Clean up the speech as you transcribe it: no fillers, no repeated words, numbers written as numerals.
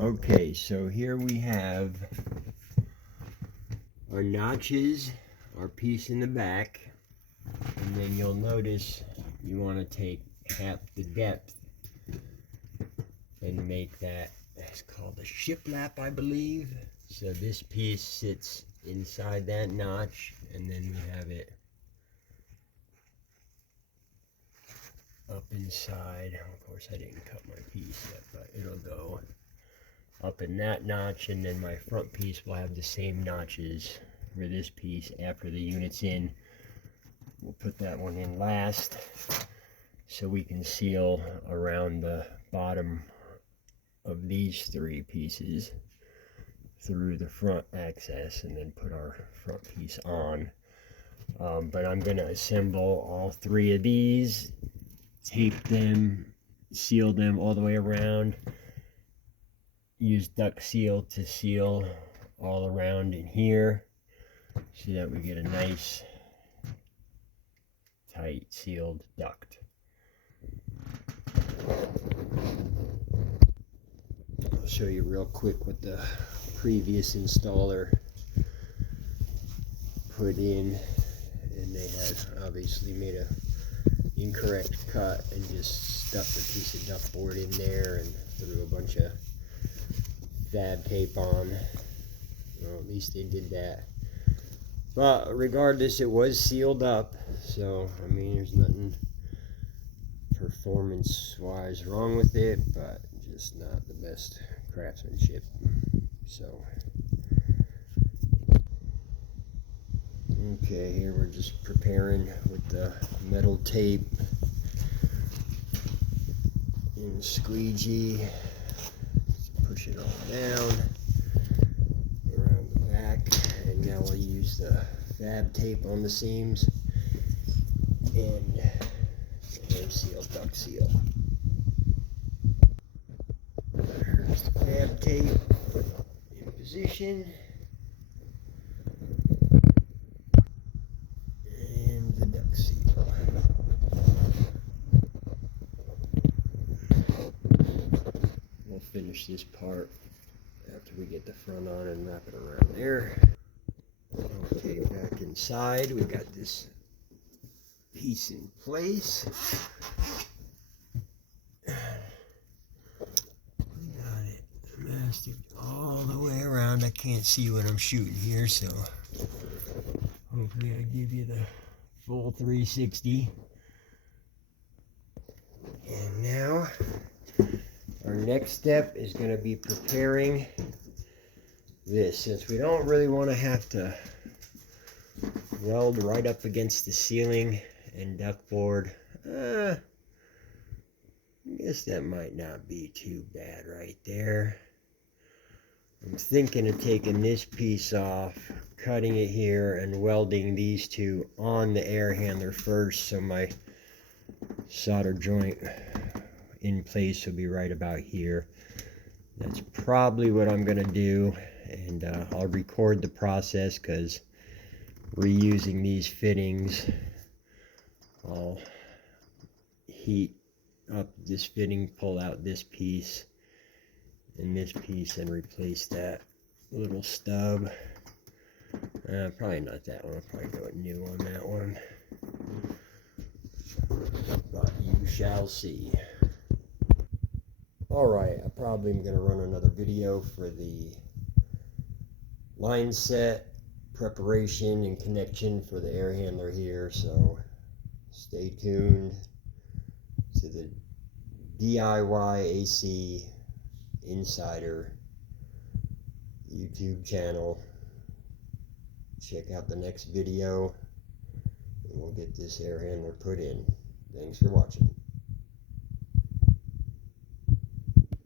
Okay, so here we have our notches, our piece in the back, and then you'll notice you want to take half the depth and make that, it's called a shiplap, I believe. So this piece sits inside that notch, and then we have it up inside. Of course, I didn't cut my piece yet, but it'll go up in that notch, and then my front piece will have the same notches for this piece after the unit's in. We'll put that one in last so we can seal around the bottom of these three pieces through the front access, and then put our front piece on. But I'm going to assemble all three of these, tape them, seal them all the way around, use duct seal to seal all around in here so that we get a nice tight sealed duct. I'll show you real quick what the previous installer put in, and they had obviously made a incorrect cut and just stuffed a piece of duct board in there and threw a bunch of fab tape on. Well, at least they did that. But regardless, it was sealed up, so I mean, there's nothing performance wise wrong with it, but just not the best craftsmanship. So okay, here we're just preparing with the metal tape and squeegee. Just push it all down around the back, and now we'll use the fab tape on the seams and air seal, duct seal. There's the fab tape in position. And the duct seal. We'll finish this part after we get the front on and wrap it around there. Okay, back inside, we got this piece in place. Got it mastic all the way around. I can't see what I'm shooting here, so hopefully I give you the full 360. And now our next step is going to be preparing this. Since we don't really want to have to weld right up against the ceiling and duct board, I guess that might not be too bad right there. I'm thinking of taking this piece off, cutting it here, and welding these two on the air handler first, so my solder joint in place will be right about here. That's probably what I'm going to do, and I'll record the process, because reusing these fittings, I'll heat up this fitting, pull out this piece and this piece, and replace that little stub. Probably not that one. I'll probably go new on that one, but you shall see. Alright, I probably am going to run another video for the line set preparation and connection for the air handler here, so stay tuned to the DIY AC Insider YouTube channel. Check out the next video and we'll get this air handler put in. Thanks for watching.